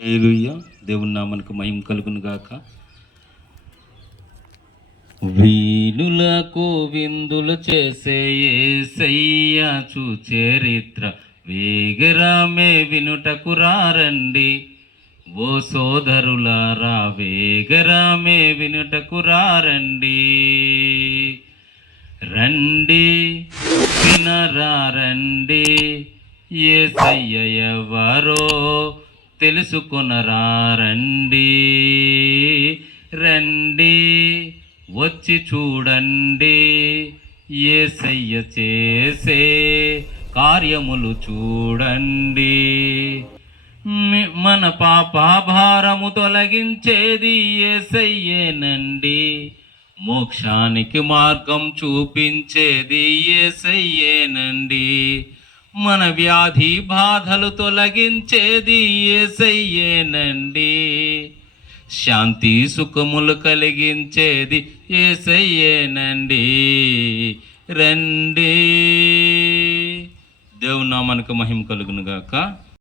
హల్లెలూయా. దేవుని నామానికి మహిమ కలుగును గాక. వీణులకు విందులు చేసే యేసయ్య చరిత్ర వేగరామే వినుటకు రారండి. ఓ సోదరులారా వేగరామే వినుటకు రారండి. రండి వినరారండి, యేసయ్య ఎవరో తెలుసుకొనరారండి. రండి వచ్చి చూడండి, యేసయ్య చేసే కార్యములు చూడండి. మన పాప భారము తొలగించేది యేసయ్యేనండి. మోక్షానికి మార్గం చూపించేది యేసయ్యేనండి. మన వ్యాధి బాధలు తొలగించేది యేసయ్యేనండి. శాంతి సుఖములు కలిగించేది యేసయ్యేనండి. రండి. దేవుని నామానికి మహిమ కలుగును గాక.